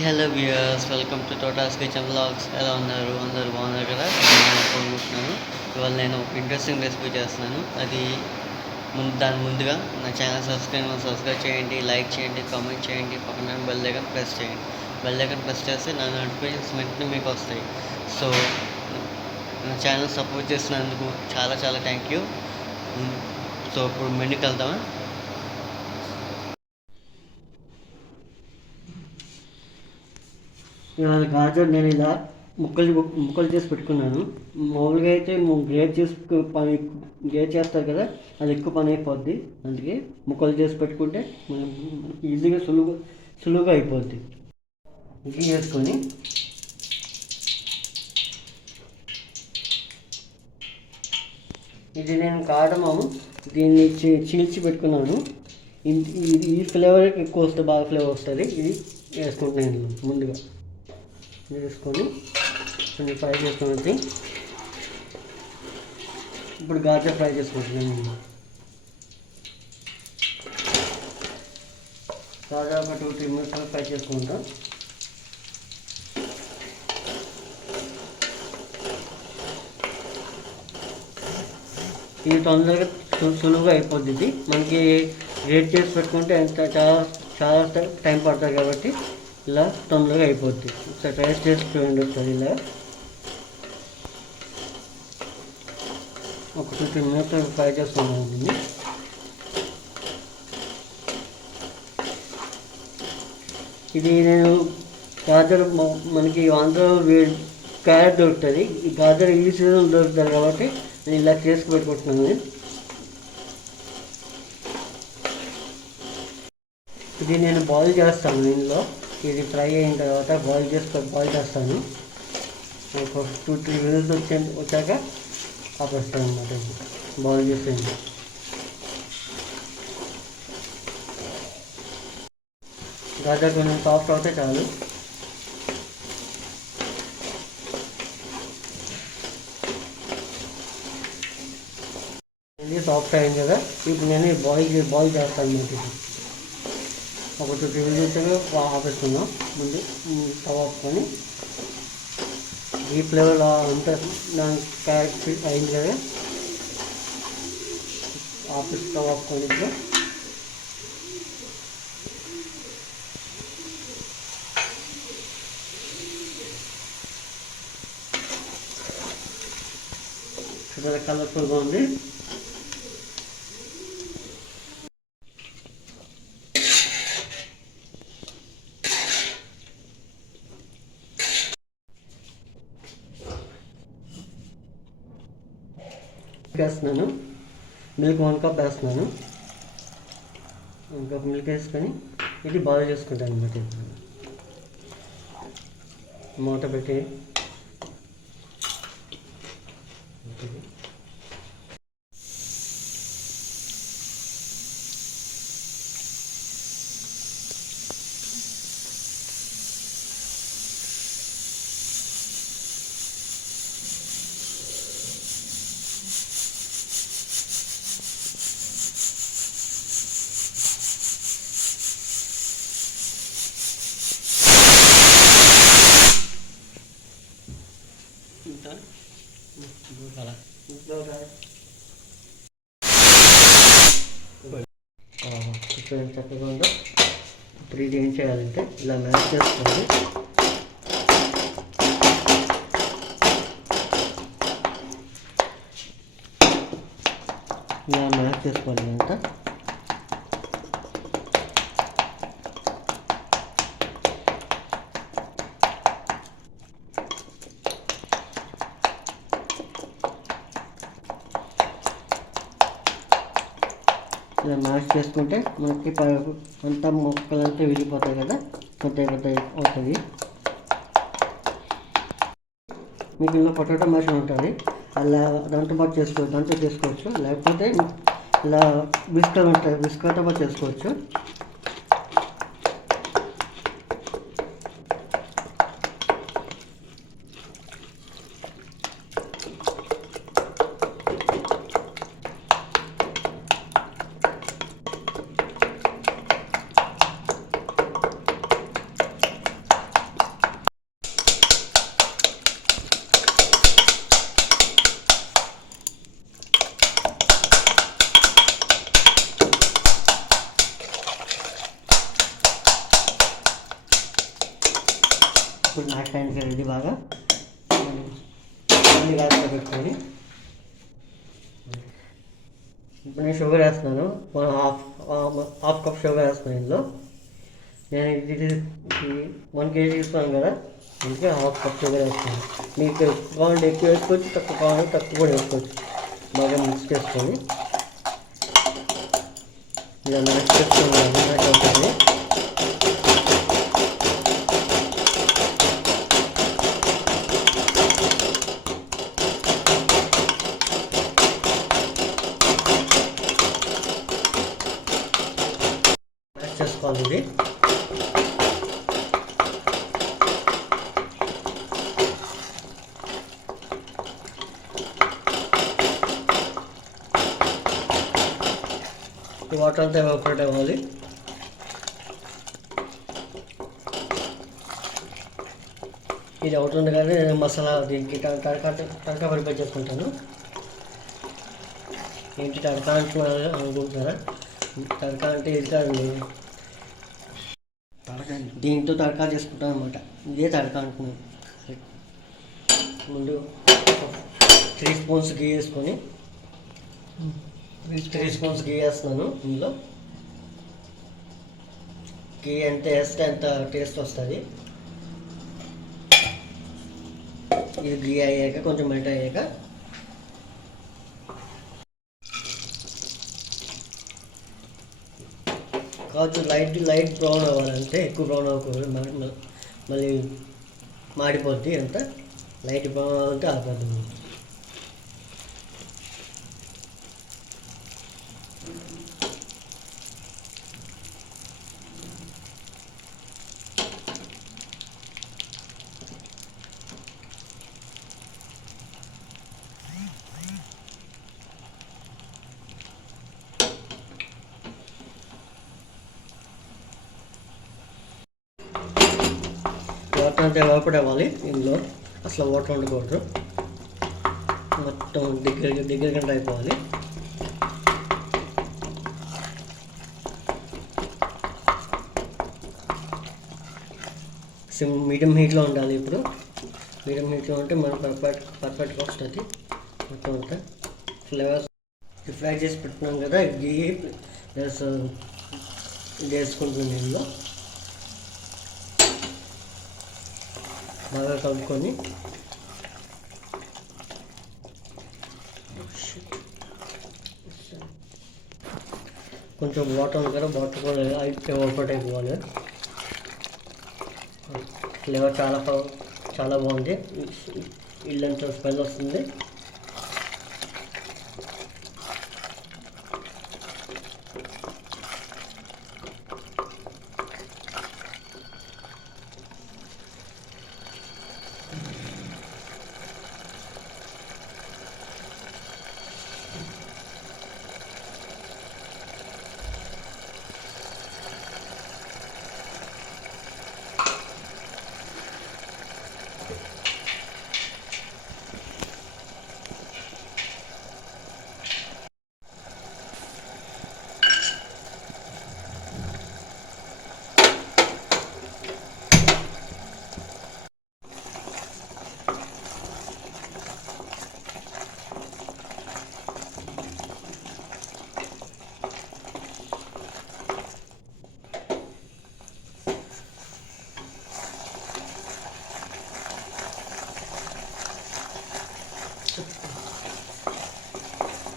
Hello viewers, welcome to Tota's kitchen vlogs. ఎలా ఉన్నారు? అందరూ బాగున్నారు కదా? నేను అనుకుంటున్నాను. ఇవాళ నేను ఒక ఇంట్రెస్టింగ్ రెసిపీ చేస్తున్నాను. అది దాని ముందుగా నా ఛానల్ సబ్స్క్రైబ్ చేయండి, లైక్ చేయండి, కామెంట్ చేయండి, పక్కన బెల్ ఐకాన్ ప్రెస్ చేయండి. బెల్ ఐకాన్ ప్రెస్ చేస్తే నా నోటిఫికేషన్స్ వెంటనే మీకు వస్తాయి. సో నా ఛానల్ సపోర్ట్ చేసినందుకు చాలా చాలా థ్యాంక్ యూ. సో ఇప్పుడు మెనూకి వెళ్దామా? ఇవాళ గాజర్ నేను ఇలా ముక్కలు చేసి పెట్టుకున్నాను. మామూలుగా అయితే గ్రేట్ చేసి పని గ్రేట్ చేస్తారు కదా, అది ఎక్కువ పని అయిపోద్ది. అందుకే ముక్కలు చేసి పెట్టుకుంటే మనం ఈజీగా సులువుగా అయిపోద్ది. గీ వేసుకొని ఇది నేను కాడము దీన్ని చీల్చి పెట్టుకున్నాను. ఈ ఫ్లేవర్ ఎక్కువ వస్తుంది, బాగా ఫ్లేవర్ వస్తుంది. ఇది వేసుకుంటున్నాను ముందుగా. వేసుకొని కొంచెం ఫ్రై చేసుకుని ఇప్పుడు గాజర్ ఫ్రై చేసుకుంటున్నాను. గాజర్ ఒక 2-3 మినిట్స్ ఫ్రై చేసుకుంటాం. ఇది తొందరగా సులువుగా అయిపోద్ది. ఇది మనకి రేట్ చేసి పెట్టుకుంటే చాలా చాలా టైం పడుతుంది కాబట్టి ఇలా తొందరగా అయిపోద్ది. ఒకసారి ట్రై చేసి చూడండి. ఒకసారి ఇలా ఒక 2-3 మినిట్స్ ఫ్రై చేసుకున్నాం. ఇది నేను గాజర్ మనకి ఆంధ్రలో క్యారెట్ దొరుకుతుంది. ఈ గాజర్ ఈ సీజన్ దొరుకుతుంది కాబట్టి నేను ఇలా చేసి పెట్టుకుంటున్నాను. ఇది నేను బాయిల్ చేస్తాను. ఇందులో ఇది ఫ్రై అయిన తర్వాత బాయిల్ చేస్తాను. ఒక 2-3 మినిట్స్ వచ్చాక ఆపేస్తాను అన్నమాట. బాయిల్ చేసేయండి. గాజర్ కొంచెం సాఫ్ట్ అవుతే చాలు. ఇది సాఫ్ట్ అయింది కదా, ఇప్పుడు నేను బాయిల్ చేస్తాను అన్నమాట. ఒక 2-3 మినిట్స్ ఆపేసుకుందాం. ముందు స్టవ్ ఆపుకొని ఈ ఫ్లేవర్ అంతా క్యారెట్ అయింది కదా, స్టవ్ ఆపుకొని ఇప్పుడు చాలా కలర్ఫుల్గా ఉంది. వేస్తున్నాను. మిల్క్ 1 కప్ వేస్తున్నాను. 1 కప్ మిల్క్ వేసుకొని ఇది బాయిల్ చేసుకుంటాను అన్నమాట. మూత పెట్టి చక్కగా ఉందో. ఇప్పుడు ఇది ఏం చేయాలంటే ఇలా మ్యాష్ చేసుకోవాలి. ఇలా మ్యాష్ చేసుకోవాలి అంతా. ఇలా మ్యాష్ చేసుకుంటే మనకి అంతా ముక్కలంతా విరిగిపోతాయి కదా, కొద్ది అవుతుంది. మీకు ఇందులో పొటాటో మ్యాష్ ఉంటుంది, అలా దాంతో పాటు చేసుకోవచ్చు. లేకపోతే ఇలా బిస్కెట్ ఉంటుంది, బిస్కెట్తో పాటు చేసుకోవచ్చు. ఇప్పుడు నాటడానికి రెడీ బాగా గ్యాస్లో పెట్టుకొని ఇప్పుడు నేను షుగర్ వేస్తున్నాను. హాఫ్ కప్ షుగర్ వేస్తున్నాను ఇందులో. నేను ఇది 1 kg తీసుకున్నాను కదా, అందుకే హాఫ్ కప్ షుగర్ వేస్తున్నాను. మీకు కావాలంటే ఎక్కువ వేసుకోవచ్చు, తక్కువ కావాలంటే తక్కువ కూడా వేసుకోవచ్చు. బాగా మిక్స్ చేసుకొని ఇలా మిక్స్ చేసుకొని అవుతుంది. చేసుకోవాలి ఇది. వాటర్ అంతా ఎవాపరేట్ అవ్వాలి. ఇది అవుతుంది కానీ నేను మసాలా దీనికి తడకా ప్రిపేర్ చేసుకుంటాను. ఏంటి తడకా అంటున్నారు అనుకుంటున్నారా? తడకా అంటే ఇది కాదండి, దీంతో తడకా చేసుకుంటాను అనమాట. ఇదే తడకా అంటున్నాను. ముందు 3 స్పూన్స్ గీ వేసుకొని 3 స్పూన్స్ గీ వేస్తున్నాను. ఇందులో గీ ఎంత వేస్తే అంత టేస్ట్ వస్తుంది. ఇది గీ అయ్యాక కొంచెం మెల్ట్ అయ్యాక కావచ్చు లైట్ బ్రౌన్ అవ్వాలంటే, ఎక్కువ బ్రౌన్ అవ్వకూడదు, మళ్ళీ మాడిపోద్ది. అంత లైట్ బ్రౌన్ అవ్వాలంటే ఆపద్దు. వాటర్ అంతా ఎవాపరేట్ అవ్వాలి. ఇందులో అసలు వాటర్ ఉండకూడదు, మొత్తం దగ్గర అయిపోవాలి. మీడియం హీట్లో ఉండాలి. ఇప్పుడు మీడియం హీట్లో ఉంటే మనకు పర్ఫెక్ట్గా వస్తుంది. మొత్తం అంతా ఫ్లేవర్స్ ఫ్రై చేసి పెట్టుకున్నాం కదా, గీ ప్లస్ ఇది వేసుకుంటున్నాను. ఇందులో బాగా కలుపుకొని కొంచెం వాటర్ ఉంది కదా, వాటర్ కూడా ఎవాపరేట్ అయిపోవాలి. ఫ్లేవర్ చాలా బాగుంది. ఇల్లంతా స్మెల్ వస్తుంది.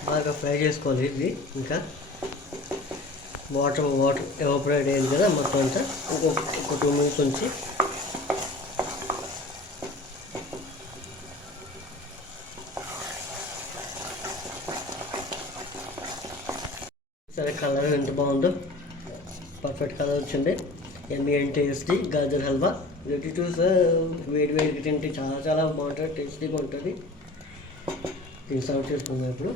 బాగా ఫ్రై చేసుకోవాలి. ఇది ఇంకా వాటర్ ఎవాపరేట్ అయ్యింది కదా, మొత్తం అంతా ఒక 2 minutes ఉంచి సరే. కలర్ ఎంత బాగుందో, పర్ఫెక్ట్ కలర్ వచ్చింది. Emmy and tasty gajar halwa ready to serve. వేడికి తింటే చాలా బాగుంటుంది, టేస్టీగా ఉంటుంది. దీన్ని సర్వ్ చేసుకుందాం ఇప్పుడు.